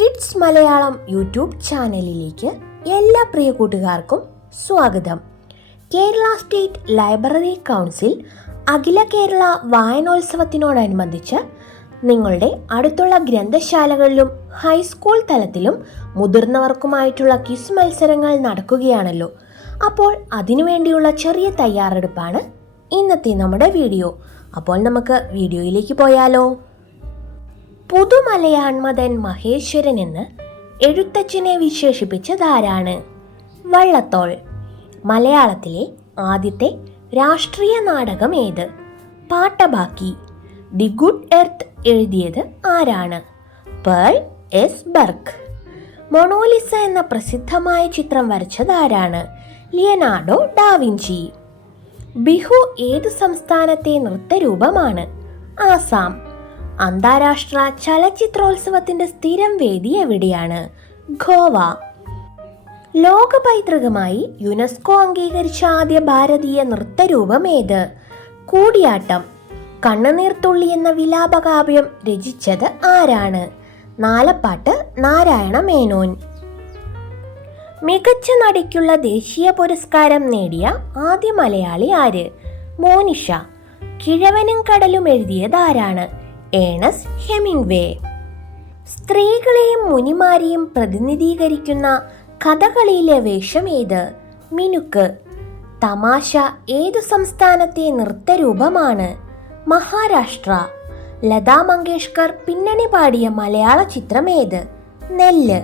Kids Malayalam YouTube ചാനലിലേക്ക് എല്ലാ പ്രിയ കൂട്ടുകാർക്കും സ്വാഗതം. കേരള സ്റ്റേറ്റ് ലൈബ്രറി കൗൺസിൽ അഖില കേരള വായനോത്സവത്തിനോടനുബന്ധിച്ച് നിങ്ങളുടെ അടുത്തുള്ള ഗ്രന്ഥശാലകളിലും ഹൈസ്കൂൾ തലത്തിലും മുതിർന്നവർക്കുമായിട്ടുള്ള ക്വിസ് മത്സരങ്ങൾ നടക്കുകയാണല്ലോ. അപ്പോൾ അതിനുവേണ്ടിയുള്ള ചെറിയ തയ്യാറെടുപ്പാണ് ഇന്നത്തെ നമ്മുടെ വീഡിയോ. അപ്പോൾ നമുക്ക് വീഡിയോയിലേക്ക് പോയാലോ. പുതുമലയാൺമതൻ മഹേശ്വരൻ എന്ന് എഴുത്തച്ഛനെ വിശേഷിപ്പിച്ചതാരാണ്? വള്ളത്തോൾ. മലയാളത്തിലെ ആദ്യത്തെ രാഷ്ട്രീയ നാടകം ഏത്? പാട്ടബാക്കി. ദി ഗുഡ് എർത്ത് എഴുതിയത് ആരാണ്? Pearl S ബർഗ്. മൊണോലിസ എന്ന പ്രസിദ്ധമായ ചിത്രം വരച്ചതാരാണ്? Leonardo da Vinci. ബിഹു ഏതു സംസ്ഥാനത്തെ നൃത്തരൂപമാണ്? ആസാം. അന്താരാഷ്ട്ര ചലച്ചിത്രോത്സവത്തിന്റെ സ്ഥിരം വേദി എവിടെയാണ്? ഗോവ. ലോക പൈതൃകമായി യുനെസ്കോ അംഗീകരിച്ച ആദ്യ ഭാരതീയ നൃത്തരൂപം ഏത്? കൂടിയാട്ടം. കണ്ണുനീർത്തുള്ളി എന്ന വിലാപകാവ്യം രചിച്ചത് ആരാണ്? നാലപ്പാട്ട് നാരായണ മേനോൻ. മികച്ച നടിക്കുള്ള ദേശീയ പുരസ്കാരം നേടിയ ആദ്യ മലയാളി ആര്? മോനിഷ. കിഴവനും കടലും എഴുതിയതാരാണ്? Ernest Hemingway. സ്ത്രീകളെയും മുനിമാരെയും പ്രതിനിധീകരിക്കുന്ന കഥകളിയിലെ വേഷം ഏത്? മിനുക്ക്. തമാശ ഏതു സംസ്ഥാനത്തെ നൃത്തരൂപമാണ്? മഹാരാഷ്ട്ര. ലതാ മങ്കേഷ്കർ പിന്നണി പാടിയ മലയാള ചിത്രം ഏത്? നെല്ല്.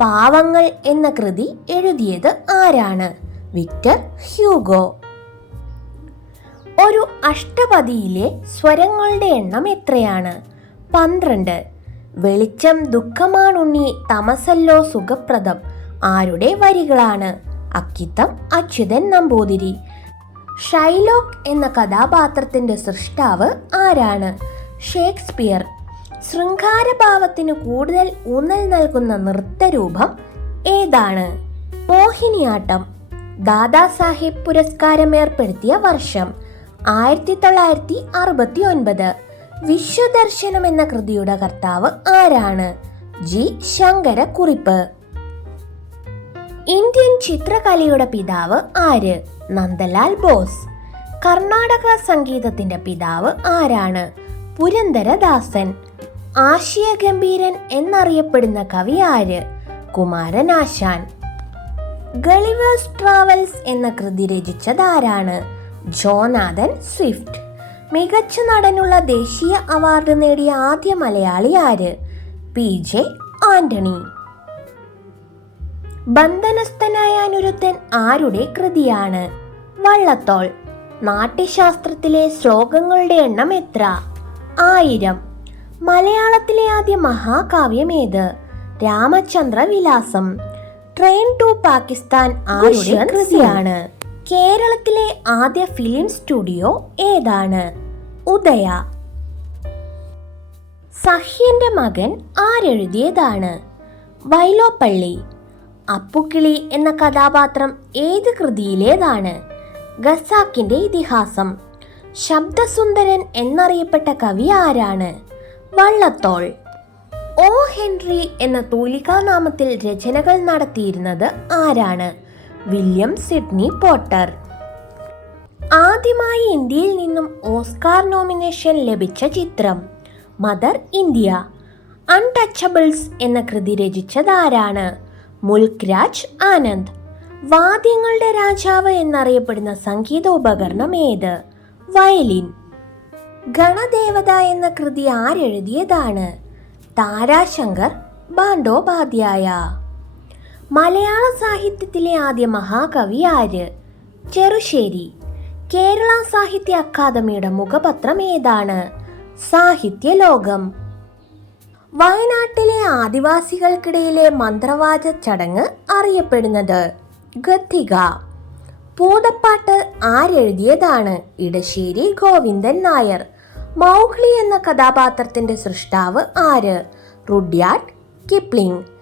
പാവങ്ങൾ എന്ന കൃതി എഴുതിയത് ആരാണ്? Victor Hugo. ഒരു അഷ്ടപദിയിലെ സ്വരങ്ങളുടെ എണ്ണം എത്രയാണ്? 12. വെളിച്ചം ദുഃഖമാണുണ്ണി തമസല്ലോ സുഖപ്രദം ആരുടെ വരികളാണ്? അക്കിത്തം അച്യുതൻ നമ്പൂതിരി. ഷൈലോക്ക് എന്ന കഥാപാത്രത്തിന്റെ സൃഷ്ടാവ് ആരാണ്? ഷേക്സ്പിയർ. ശൃംഗാരഭാവത്തിന് കൂടുതൽ ഊന്നൽ നൽകുന്ന നൃത്തരൂപം ഏതാണ്? മോഹിനിയാട്ടം. ദാദാസാഹിബ് പുരസ്കാരം ഏർപ്പെടുത്തിയ വർഷം? 1969. വിശ്വദർശനം എന്ന കൃതിയുടെ കർത്താവ് ആരാണ്? ജി ശങ്കരക്കുറിപ്പ്. ഇന്ത്യൻ ചിത്രകലയുടെ പിതാവ് ആര്? നന്ദലാൽ ബോസ്. കർണാടക സംഗീതത്തിന്റെ പിതാവ് ആരാണ്? പുരന്ദരദാസൻ. ആശയഗംഭീരൻ എന്നറിയപ്പെടുന്ന കവി ആര്? കുമാരനാശാൻ. ഗളിവേഴ്സ് ട്രാവൽസ് എന്ന കൃതി രചിച്ചതാരാണ്? Jonathan Swift. മികച്ച നടനുള്ള ദേശീയ അവാർഡ് നേടിയ ആദ്യ മലയാളി ആര്? PJ ആന്റണി. ബന്ധനസ്ഥനായ അനിരുദ്ധൻ ആരുടെ കൃതിയാണ്? വള്ളത്തോൾ. നാട്യശാസ്ത്രത്തിലെ ശ്ലോകങ്ങളുടെ എണ്ണം എത്ര? 1000. മലയാളത്തിലെ ആദ്യ മഹാകാവ്യം ഏത്? രാമചന്ദ്ര വിലാസം. ട്രെയിൻ ടു പാകിസ്ഥാൻ ആരുടെ കൃതിയാണ്? കേരളത്തിലെ ആദ്യ ഫിലിം സ്റ്റുഡിയോ ഏതാണ്? ഉദയ. സഹ്യന്റെ മകൻ ആരെഴുതിയതാണ്? വൈലോപ്പള്ളി. അപ്പുക്കിളി എന്ന കഥാപാത്രം ഏത് കൃതിയിലേതാണ്? ഖസാക്കിന്റെ ഇതിഹാസം. ശബ്ദസുന്ദരൻ എന്നറിയപ്പെട്ട കവി ആരാണ്? വള്ളത്തോൾ. ഓ ഹെൻറി എന്ന തൂലികാനാമത്തിൽ രചനകൾ നടത്തിയിരുന്നത് ആരാണ്? William Sydney Potter. ആദ്യമായി ഇന്ത്യയിൽ നിന്നും ഓസ്കാർ നോമിനേഷൻ ലഭിച്ച ചിത്രം? Mother India. അൺടച്ചബിൾസ് എന്ന കൃതി രചിച്ചതാരാണ്? മുൽക്ക് രാജ് ആനന്ദ്. വാദ്യങ്ങളുടെ രാജാവ് എന്നറിയപ്പെടുന്ന സംഗീതോപകരണം ഏത്? വയലിൻ. ഗണദേവത എന്ന കൃതി ആരെഴുതിയതാണ്? താരാശങ്കർ ബാണ്ടോപാധ്യായ. മലയാള സാഹിത്യത്തിലെ ആദ്യ മഹാകവി ആര്? ചെറുശ്ശേരി. കേരള സാഹിത്യ അക്കാദമിയുടെ മുഖപത്രം ഏതാണ്? സാഹിത്യലോകം. വയനാട്ടിലെ ആദിവാസികൾക്കിടയിലെ മന്ത്രവാദ ചടങ്ങ് അറിയപ്പെടുന്നത്? ഗദ്ദിക. പൂതപ്പാട്ട് ആരെഴുതിയതാണ്? ഇടശ്ശേരി ഗോവിന്ദൻ നായർ. മൗഗ്ലി എന്ന കഥാപാത്രത്തിന്റെ സൃഷ്ടാവ് ആര്? Rudyard Kipling.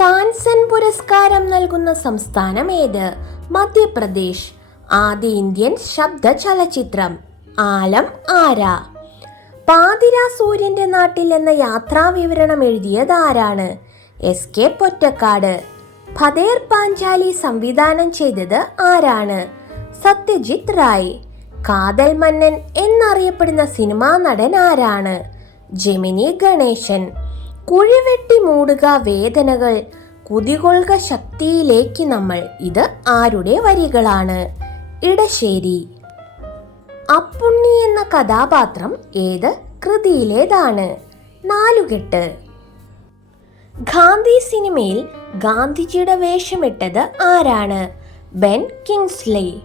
താൻസൻ പുരസ്കാരം നൽകുന്ന സംസ്ഥാനം ഏത്? മധ്യപ്രദേശ്. ആദ്യ ഇന്ത്യൻ ശബ്ദ ചലച്ചിത്രം? ആലം ആര. പാതിരാ സൂര്യന്റെ നാട്ടിൽ എന്ന യാത്രാവിവരണം എഴുതിയതാരാണ്? SK പൊറ്റക്കാട്. ഫതേർ പാഞ്ചാലി സംവിധാനം ചെയ്തത് ആരാണ്? സത്യജിത് റായ്. കാതൽ മന്നൻ എന്നറിയപ്പെടുന്ന സിനിമാ നടൻ ആരാണ്? ജെമിനി ഗണേശൻ. കുഴിവെട്ടി മൂടുക വേദനകൾ, കുതികൊള്ളുക ശക്തിയിലേക്ക് നമ്മൾ. ഇത് ആരുടെ വരികളാണ്? ഇടശ്ശേരി. അപ്പുണ്ണി എന്ന കഥാപാത്രം ഏത് കൃതിയിലേതാണ്? നാലുകെട്ട്. ഗാന്ധി സിനിമയിൽ ഗാന്ധിജിയുടെ വേഷമിട്ടത് ആരാണ്? Ben Kingsley.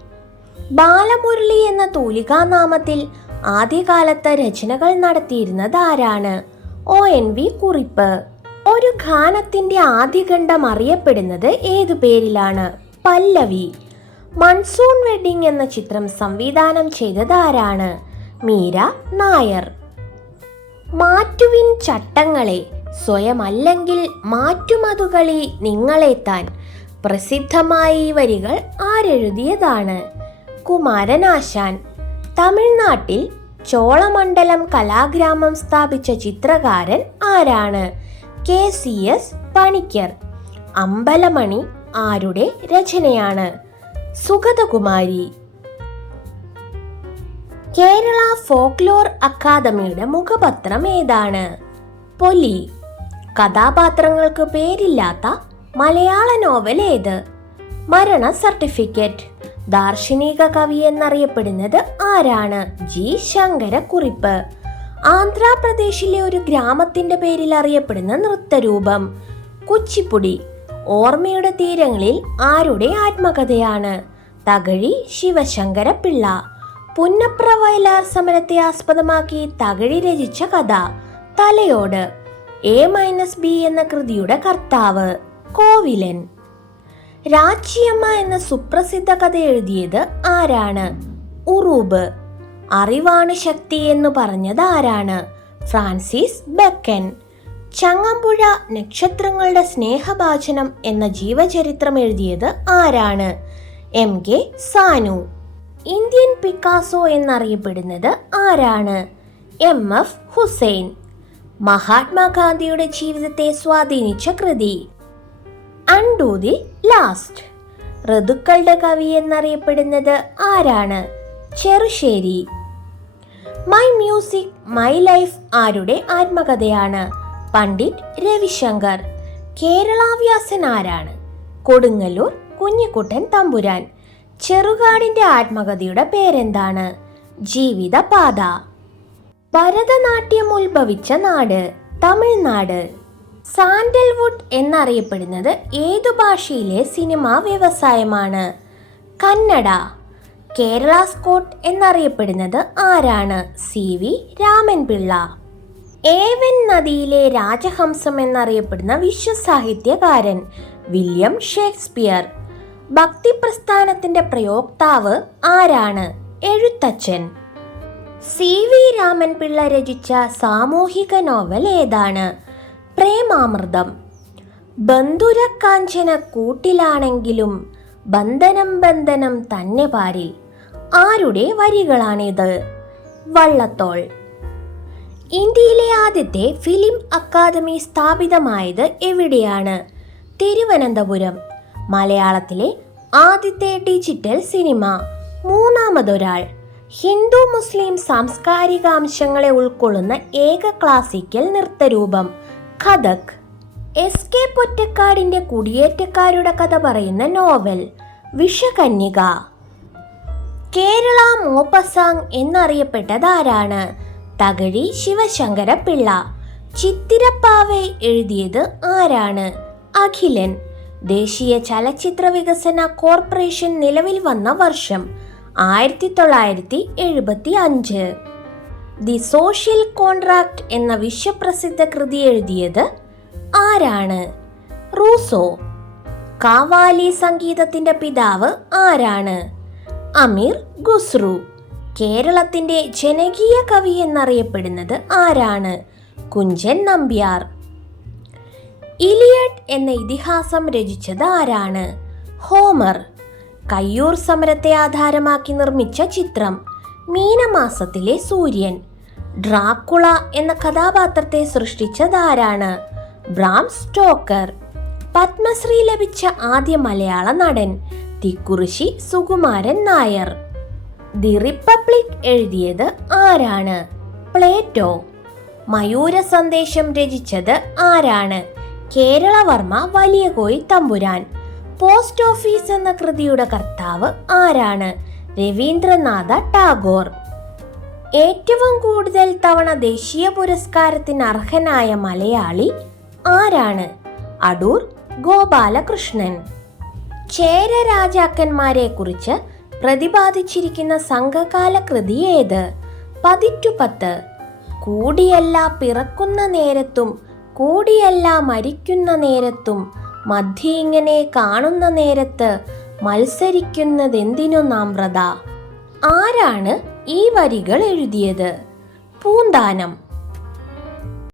ബാലമുരളി എന്ന തൂലികാനാമത്തിൽ ആദ്യകാലത്ത് രചനകൾ നടത്തിയിരുന്നത് ആരാണ്? ONV കുറിപ്പ്. ഒരു ഗാനത്തിന്റെ ആദ്യഖണ്ഡം അറിയപ്പെടുന്നത് ഏതു പേരിലാണ്? പല്ലവി. മൺസൂൺ വെഡിങ് എന്ന ചിത്രം സംവിധാനം ചെയ്തത് ആരാണ്? മീര നായർ. മാറ്റുവിൻ ചട്ടങ്ങളെ, സ്വയമല്ലെങ്കിൽ മാറ്റുമതുകളി നിങ്ങളെ താൻ. പ്രസിദ്ധമായ ഈ വരികൾ ആരെഴുതിയതാണ്? കുമാരനാശാൻ. തമിഴ്നാട്ടിൽ ചോളമണ്ഡലം കലാഗ്രാമം സ്ഥാപിച്ച ചിത്രകാരൻ ആരാണ്? KCS പണിക്കർ. അമ്പലമണി ആരുടെ രചനയാണ്? സുഗതകുമാരി. കേരള ഫോക്ലോർ അക്കാദമിയുടെ മുഖപത്രം ഏതാണ്? പൊലി. കഥാപാത്രങ്ങൾക്ക് പേരില്ലാത്ത മലയാള നോവൽ ഏത്? മരണ സർട്ടിഫിക്കറ്റ്. ദാർശനിക കവി എന്നറിയപ്പെടുന്നത് ആരാണ്? G ശങ്കരക്കുറിപ്പ്. ആന്ധ്രാപ്രദേശിലെ ഒരു ഗ്രാമത്തിന്റെ പേരിൽ അറിയപ്പെടുന്ന നൃത്തരൂപം? കുച്ചിപ്പുടി. ഓർമ്മയുടെ തീരങ്ങളിൽ ആരുടെ ആത്മകഥയാണ്? തകഴി ശിവശങ്കര പിള്ള. പുന്നപ്ര വയലാർ സമരത്തെ ആസ്പദമാക്കി തകഴി രചിച്ച കഥ? തലയോട്. A-B എന്ന കൃതിയുടെ കർത്താവ്? കോവിലൻ. രാച്ചിയമ്മ എന്ന സുപ്രസിദ്ധ കഥ എഴുതിയത് ആരാണ്? ഉറൂബ്. അറിവാണ് ശക്തി എന്ന് പറഞ്ഞത് ആരാണ്? ഫ്രാൻസിസ് ബക്കൻ. ചങ്ങമ്പുഴ നക്ഷത്രങ്ങളുടെ സ്നേഹഭാചനം എന്ന ജീവചരിത്രം എഴുതിയത് ആരാണ്? MK സാനു. ഇന്ത്യൻ പിക്കാസോ എന്നറിയപ്പെടുന്നത് ആരാണ്? MF ഹുസൈൻ. മഹാത്മാഗാന്ധിയുടെ ജീവിതത്തെ സ്വാധീനിച്ച കൃതി? Undo the last. ഋതുക്കളുടെ കവി എന്നറിയപ്പെടുന്നത് ആരാണ്? Cherusseri. My music my life ആരുടെ ആത്മകഥയാണ്? പണ്ഡിറ്റ് രവിശങ്കർ. കേരളാവ്യാസൻ ആരാണ്? കൊടുങ്ങല്ലൂർ കുഞ്ഞിക്കുട്ടൻ തമ്പുരാൻ. ചെറുകാടിന്റെ ആത്മകഥയുടെ പേരെന്താണ്? ജീവിതപാത. ഭരതനാട്യം ഉത്ഭവിച്ച നാട്? തമിഴ്നാട്. സാൻഡൽവുഡ് എന്നറിയപ്പെടുന്നത് ഏതു ഭാഷയിലെ സിനിമാ വ്യവസായമാണ്? കന്നഡ. കേരള സ്കോട്ട് എന്നറിയപ്പെടുന്നത് ആരാണ്? CV രാമൻപിള്ള. ഏവൻ നദിയിലെ രാജഹംസം എന്നറിയപ്പെടുന്ന വിശ്വസാഹിത്യകാരൻ? William Shakespeare. ഭക്തിപ്രസ്ഥാനത്തിന്റെ പ്രയോക്താവ് ആരാണ്? എഴുത്തച്ഛൻ. CV രാമൻപിള്ള രചിച്ച സാമൂഹിക നോവൽ ഏതാണ്? പ്രേമാമൃതം. ബന്ധുരക്കാഞ്ചന കൂട്ടിലാണെങ്കിലും ബന്ധനം ബന്ധനം തന്നെ പാരിൽ ആരുടെ വരികളാണിത്? വള്ളത്തോൾ. ഇന്ത്യയിലെ ആദ്യത്തെ ഫിലിം അക്കാദമി സ്ഥാപിതമായത് എവിടെയാണ്? തിരുവനന്തപുരം. മലയാളത്തിലെ ആദ്യത്തെ ഡിജിറ്റൽ സിനിമ? മൂന്നാമതൊരാൾ. ഹിന്ദു മുസ്ലിം സാംസ്കാരിക അംശങ്ങളെ ഉൾക്കൊള്ളുന്ന ഏക ക്ലാസിക്കൽ നൃത്തരൂപം? കഥക്. SK പൊറ്റക്കാടിന്റെ കുടിയേറ്റക്കാരുടെ കഥ പറയുന്ന നോവൽ? വിഷകന്യക. കേരള മോപ്പസാങ് എന്നറിയപ്പെട്ടത് ആരാണ്? തകഴി ശിവശങ്കര പിള്ള. ചിത്തിരപ്പാവെ എഴുതിയത് ആരാണ്? അഖിലൻ. ദേശീയ ചലച്ചിത്ര വികസന കോർപ്പറേഷൻ നിലവിൽ വന്ന വർഷം? 1975. ദി സോഷ്യൽ കോൺട്രാക്ട് എന്ന വിശ്വപ്രസിദ്ധ കൃതി എഴുതിയത് ആരാണ്? റൂസോ. കാവാലി സംഗീതത്തിന്റെ പിതാവ് ആരാണ്? അമീർ ഖുസ്രു. കേരളത്തിന്റെ ജനകീയ കവി എന്നറിയപ്പെടുന്നത് ആരാണ്? കുഞ്ചൻ നമ്പ്യാർ. ഇലിയഡ് എന്ന ഇതിഹാസം രചിച്ചത് ആരാണ്? ഹോമർ. കയ്യൂർ സമരത്തെ ആധാരമാക്കി നിർമ്മിച്ച ചിത്രം? മീനമാസത്തിലെ സൂര്യൻ. ഡ്രാക്കുള എന്ന കഥാപാത്രത്തെ സൃഷ്ടിച്ചതാരാണ്? Bram Stoker. പത്മശ്രീ ലഭിച്ച ആദ്യ മലയാള നടൻ? തിക്കുറിശ്ശി സുകുമാരൻ നായർ. ദി റിപ്പബ്ലിക് എഴുതിയത് ആരാണ്? പ്ലേറ്റോ. മയൂര സന്ദേശം രചിച്ചത് ആരാണ്? കേരളവർമ്മ വലിയ കോയി തമ്പുരാൻ. പോസ്റ്റ് ഓഫീസ് എന്ന കൃതിയുടെ കർത്താവ് ആരാണ്? രവീന്ദ്രനാഥ ടാഗോർ. ഏറ്റവും കൂടുതൽ തവണ ദേശീയ പുരസ്കാരത്തിന് അർഹനായ മലയാളി ആരാണ്? അടൂർ ഗോപാലകൃഷ്ണൻ. ചേര രാജാക്കന്മാരെ കുറിച്ച് പ്രതിപാദിച്ചിരിക്കുന്ന സംഘകാല കൃതി ഏത്? പതിറ്റുപത്ത്. കൂടിയല്ല പിറക്കുന്ന നേരത്തും കൂടിയല്ല മരിക്കുന്ന നേരത്തും മധ്യ ഇങ്ങനെ കാണുന്ന നേരത്ത് മത്സരിക്കുന്നതെന്തിനു നാം വ്രത. ആരാണ് ഈ വരികൾ എഴുതിയത്? പൂന്താനം.